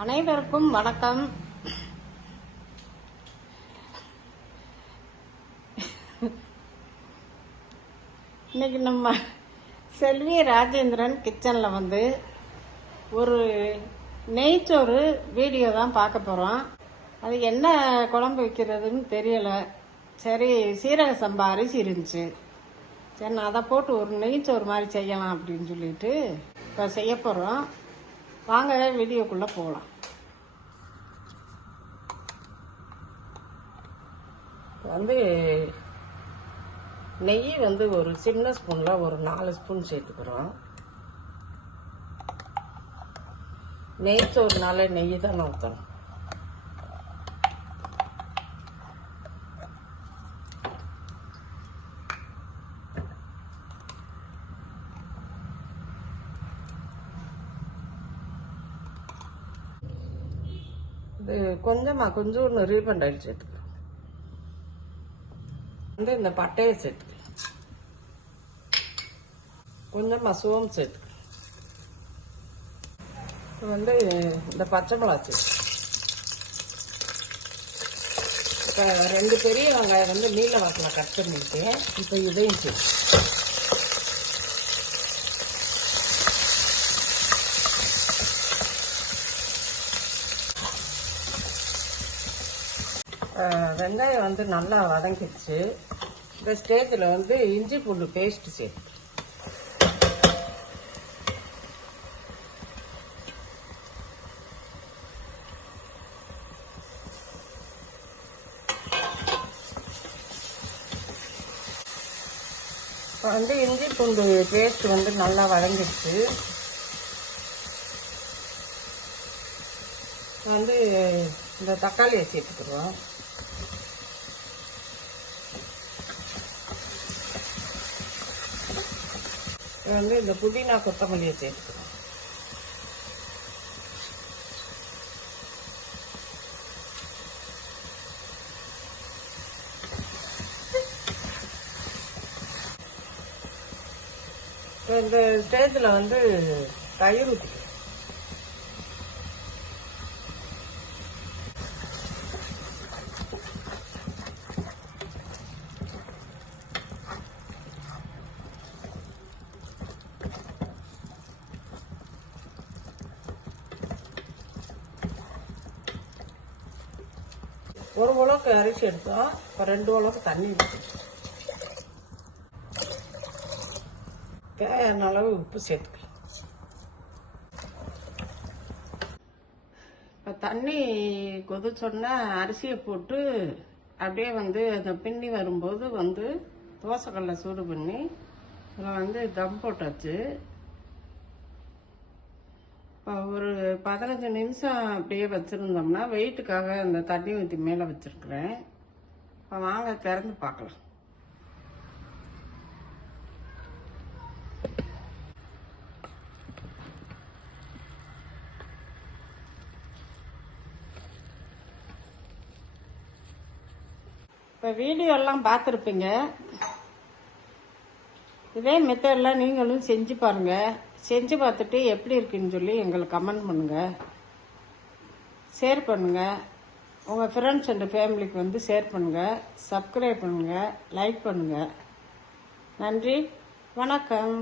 அனைவருக்கும் வணக்கம். இன்னைக்கு நம்ம செல்வி ராஜேந்திரன் கிச்சனில் வந்து ஒரு நெய்ச்சோறு வீடியோ தான் பார்க்க போகிறோம். அது என்ன குழம்பு வைக்கிறதுன்னு தெரியலை. சரி, சீரக சம்பா அரிசி இருந்துச்சு. சரி, நான் அதை போட்டு ஒரு நெய்ச்சோறு மாதிரி செய்யலாம் அப்படின்னு சொல்லிட்டு இப்போ செய்ய போகிறோம். வாங்க வீடியோக்குள்ளே போகலாம். வந்து நெய் வந்து ஒரு சின்ன ஸ்பூனில் ஒரு 4 ஸ்பூன் சேர்த்துக்கிறோம். நெய்ச்சோறுனால நெய் தான் ஊற்றணும். இது கொஞ்சோண்டு ரீபண்ட் ஆயில் சேர்த்துக்கிறோம். வந்து இந்த பட்டையை சேர்த்துக்கலாம். கொஞ்சமாக சோம்பு சேர்த்துக்கலாம். வந்து இந்த பச்சை மிளகா சேர்த்து இப்போ 2 பெரிய வெங்காயம் வந்து நீல வாக்கில் கட் பண்ணியிருக்கேன். இப்போ இதையும் சேர்த்து வெங்காயம் வந்து நல்லா வதங்கிடுச்சு. இந்த ஸ்டேஜில் வந்து இஞ்சி பூண்டு பேஸ்ட் சேர்த்து இப்போ வந்து இஞ்சி பூண்டு பேஸ்ட் வந்து நல்லா வதங்கிடுச்சு. வந்து இந்த தக்காளியை சேர்த்துக்கிறோம். வந்து இந்த புதினா கொத்தமல்லியை சேர்த்துக்கிறோம். இப்போ இந்த ஸ்டேஜில் வந்து தயிர் ஊற்றிக்கிறோம். ஒரு உலக்கு அரிசி எடுத்தோம். இப்போ 2 உலக்கு தண்ணி ஊற்றணும். தேவையான அளவு உப்பு சேர்த்துக்கலாம். இப்போ தண்ணி கொதிச்சோன்னா அரிசியை போட்டு அப்படியே வந்து அந்த பின்னி வரும்போது வந்து தோசைக்கல்லை சூடு பண்ணி அதில் வந்து தம் போட்டாச்சு. இப்போ ஒரு 15 நிமிஷம் அப்படியே வச்சுருந்தோம்னா வெயிட்டுக்காக அந்த தண்ணி ஊற்றி மேலே வச்சுருக்குறேன். இப்போ வாங்க திறந்து பார்க்கலாம். இப்போ வீடியோலாம் பார்த்துருப்பீங்க. இதே மெத்தடில் நீங்களும் செஞ்சு பாருங்கள். செஞ்சு பார்த்துட்டு எப்படி இருக்குன்னு சொல்லி எங்களுக்கு கமெண்ட் பண்ணுங்கள், ஷேர் பண்ணுங்கள். உங்கள் ஃப்ரெண்ட்ஸ் அண்ட் ஃபேமிலிக்கு வந்து ஷேர் பண்ணுங்கள், சப்ஸ்கிரைப் பண்ணுங்கள், லைக் பண்ணுங்கள். நன்றி, வணக்கம்.